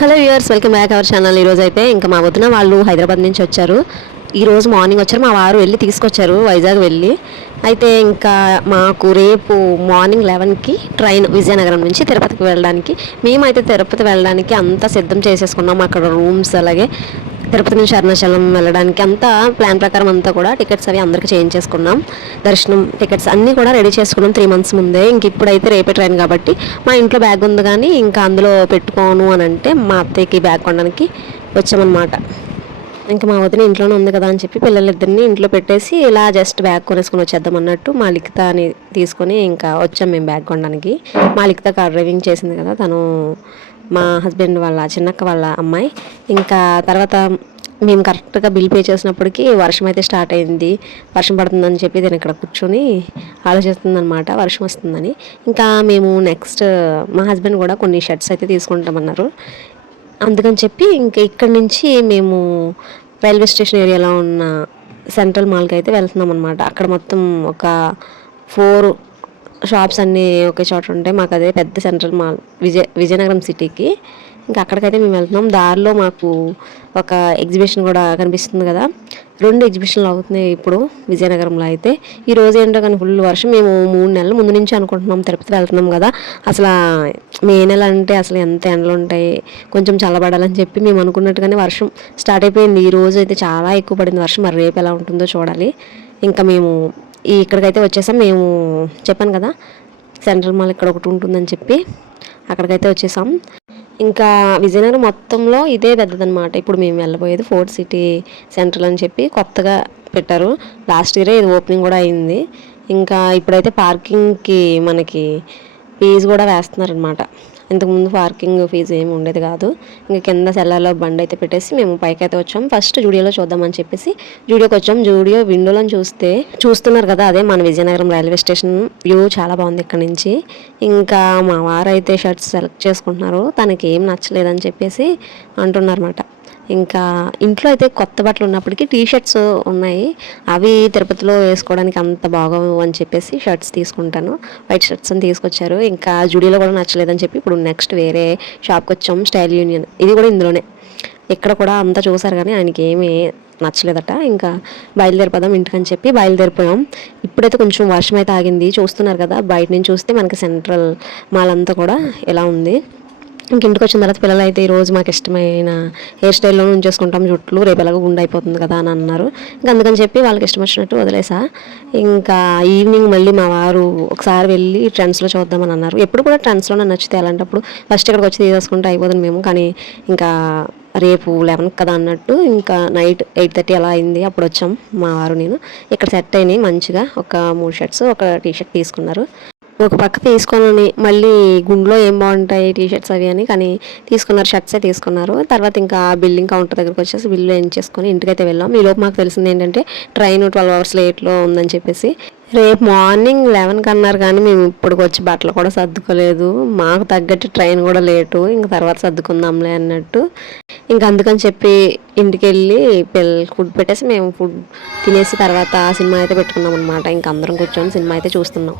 Hello viewers, welcome back our channel. ఈరోజు అయితే ఇంకా మా వదిన వాళ్ళు హైదరాబాద్ నుంచి వచ్చారు. ఈరోజు మార్నింగ్ వచ్చారు, మా వారు వెళ్ళి తీసుకొచ్చారు వైజాగ్ వెళ్ళి. అయితే ఇంకా మాకు రేపు మార్నింగ్ 11కి ట్రైన్ విజయనగరం నుంచి తిరుపతికి వెళ్ళడానికి. మేమైతే తిరుపతి వెళ్ళడానికి అంతా సిద్ధం చేసేసుకున్నాం. అక్కడ రూమ్స్, అలాగే తిరుపతి నుంచి అరుణాచలం వెళ్ళడానికి అంతా ప్లాన్ ప్రకారం అంతా కూడా టికెట్స్ అవి అందరికీ చేంజ్ చేసుకున్నాం. దర్శనం టికెట్స్ అన్నీ కూడా రెడీ చేసుకున్నాం 3 months ముందే. ఇంక ఇప్పుడైతే రేపే ట్రైన్ కాబట్టి మా ఇంట్లో బ్యాగ్ ఉంది, కానీ ఇంకా అందులో పెట్టుకోను అని అంటే మా అత్తయ్యకి బ్యాగ్ కొనడానికి వచ్చామన్నమాట. ఇంకా మా వదిన ఇంట్లోనే ఉంది కదా అని చెప్పి పిల్లలిద్దరిని ఇంట్లో పెట్టేసి ఇలా జస్ట్ బ్యాగ్ కొనేసుకొని వచ్చేద్దాం అన్నట్టు మా లిఖితాని తీసుకొని ఇంకా వచ్చాం మేము బ్యాగ్ కొనడానికి. మా లిఖిత కార్ డ్రైవింగ్ చేసింది కదా, తను మా హస్బెండ్ వాళ్ళ చిన్నక్క వాళ్ళ అమ్మాయి. ఇంకా తర్వాత మేము కరెక్ట్గా బిల్ పే చేసినప్పటికీ వర్షం అయితే స్టార్ట్ అయింది. వర్షం పడుతుందని చెప్పి నేను ఇక్కడ కూర్చొని ఆలోచిస్తుందన్నమాట, వర్షం వస్తుందని. ఇంకా మేము నెక్స్ట్ మా హస్బెండ్ కూడా కొన్ని షర్ట్స్ అయితే తీసుకుంటామన్నారు. అందుకని చెప్పి ఇంకా ఇక్కడి నుంచి మేము రైల్వే స్టేషన్ ఏరియాలో ఉన్న సెంట్రల్ మాల్కి అయితే వెళ్తున్నాం అనమాట. అక్కడ మొత్తం ఒక 4 షాప్స్ అన్నీ ఒకే చోట ఉంటాయి. మాకు అదే పెద్ద సెంట్రల్ మాల్ విజయనగరం సిటీకి. ఇంకా అక్కడికైతే మేము వెళ్తున్నాం. దారిలో మాకు ఒక ఎగ్జిబిషన్ కూడా కనిపిస్తుంది కదా, 2 ఎగ్జిబిషన్లు అవుతున్నాయి ఇప్పుడు విజయనగరంలో అయితే. ఈ రోజు ఏంటో కానీ ఫుల్ వర్షం. మేము 3 నెలల ముందు నుంచి అనుకుంటున్నాం తిరుపతి వెళ్తున్నాం కదా, అసలు మే నెల అంటే అసలు ఎంత ఎండలు ఉంటాయి, కొంచెం చల్లబడాలని చెప్పి మేము అనుకున్నట్టుగానే వర్షం స్టార్ట్ అయిపోయింది. ఈ రోజు అయితే చాలా ఎక్కువ పడింది వర్షం. మరి రేపు ఎలా ఉంటుందో చూడాలి. ఇంకా మేము ఇక్కడికైతే వచ్చేసాం. మేము చెప్పాను కదా సెంట్రల్ మాల్ ఇక్కడ ఒకటి ఉంటుందని చెప్పి, అక్కడికైతే వచ్చేసాం. ఇంకా విజయనగరం మొత్తంలో ఇదే పెద్దదనమాట. ఇప్పుడు మేము వెళ్ళబోయేది ఫోర్ట్ సిటీ సెంట్రల్ అని చెప్పి కొత్తగా పెట్టారు. లాస్ట్ ఇయరే ఇది ఓపెనింగ్ కూడా అయింది. ఇంకా ఇప్పుడైతే పార్కింగ్కి మనకి ఫీజు కూడా వేస్తున్నారనమాట. ఇంతకుముందు పార్కింగ్ ఫీజు ఏమి ఉండేది కాదు. ఇంకా కింద సెల్లార్లో బండి అయితే పెట్టేసి మేము పైకి అయితే వచ్చాం. ఫస్ట్ జూడియోలో చూద్దామని చెప్పేసి జూడియోకి వచ్చాం. జూడియో విండోలో చూస్తున్నారు కదా, అదే మన విజయనగరం రైల్వే స్టేషన్ వ్యూ చాలా బాగుంది ఇక్కడ నుంచి. ఇంకా మా వారు అయితే షర్ట్స్ సెలెక్ట్ చేసుకుంటున్నారు, తనకి ఏం నచ్చలేదని చెప్పేసి అంటున్నారన్నమాట. ఇంకా ఇంట్లో అయితే కొత్త బట్టలు ఉన్నప్పటికీ టీషర్ట్స్ ఉన్నాయి, అవి తిరుపతిలో వేసుకోవడానికి అంత బాగోవు అని చెప్పేసి షర్ట్స్ తీసుకుంటాను. వైట్ షర్ట్స్ అని తీసుకొచ్చారు. ఇంకా జూడియోలో కూడా నచ్చలేదని చెప్పి ఇప్పుడు నెక్స్ట్ వేరే షాప్కి వచ్చాం, స్టైల్ యూనియన్. ఇది కూడా ఇందులోనే. ఇక్కడ కూడా అంతా చూసారు కానీ ఆయనకి ఏమీ నచ్చలేదట. ఇంకా బయలుదేరిపోదాం ఇంటికని చెప్పి బయలుదేరిపోయాం. ఇప్పుడైతే కొంచెం వర్షం అయితే ఆగింది. చూస్తున్నారు కదా, బయట నుంచి చూస్తే మనకి సెంట్రల్ మాల్ అంతా కూడా ఎలా ఉంది. ఇంక ఇంటికి వచ్చిన తర్వాత పిల్లలు అయితే ఈరోజు మాకు ఇష్టమైన హెయిర్ స్టైల్లో ఉంచేసుకుంటాం జుట్లు, రేపు ఎలాగో గుండె అయిపోతుంది కదా అని అన్నారు. ఇంకా అందుకని చెప్పి వాళ్ళకి ఇష్టం వచ్చినట్టు వదిలేసా. ఇంకా ఈవినింగ్ మళ్ళీ మా వారు ఒకసారి వెళ్ళి ట్రెండ్స్లో చూద్దామని అన్నారు. ఎప్పుడు కూడా ట్రెండ్స్లోనే నచ్చితే అలాంటప్పుడు ఫస్ట్ ఇక్కడికి వచ్చి తీసేసుకుంటే అయిపోతుంది మేము. కానీ ఇంకా రేపు 11 కదా అన్నట్టు ఇంకా నైట్ 8:30 అలా అయింది. అప్పుడు వచ్చాం మా వారు నేను. ఇక్కడ సెట్ అయినాయి మంచిగా. ఒక 3 షర్ట్స్, ఒక టీషర్ట్ తీసుకున్నారు. ఒక పక్క తీసుకొని మళ్ళీ గుండెలో ఏం బాగుంటాయి టీషర్ట్స్ అవి అని కానీ తీసుకున్నారు, షర్ట్సే తీసుకున్నారు. తర్వాత ఇంకా బిల్లింగ్ కౌంటర్ దగ్గరికి వచ్చేసి బిల్లు ఎంచేసుకొని ఇంటికైతే వెళ్ళాం. ఈలోపు మాకు తెలిసింది ఏంటంటే ట్రైన్ 12 hours లేట్లో ఉందని చెప్పేసి. రేపు మార్నింగ్ 11కి అన్నారు కానీ మేము ఇప్పటికి వచ్చి బట్టలు కూడా సర్దుకోలేదు. మాకు తగ్గట్టు ట్రైన్ కూడా లేటు, ఇంక తర్వాత సర్దుకుందాంలే అన్నట్టు. ఇంక అందుకని చెప్పి ఇంటికి వెళ్ళి ఫుడ్ పెట్టేసి మేము ఫుడ్ తినేసి తర్వాత సినిమా అయితే పెట్టుకున్నాం అనమాట. ఇంక అందరం కూర్చొని సినిమా అయితే చూస్తున్నాం.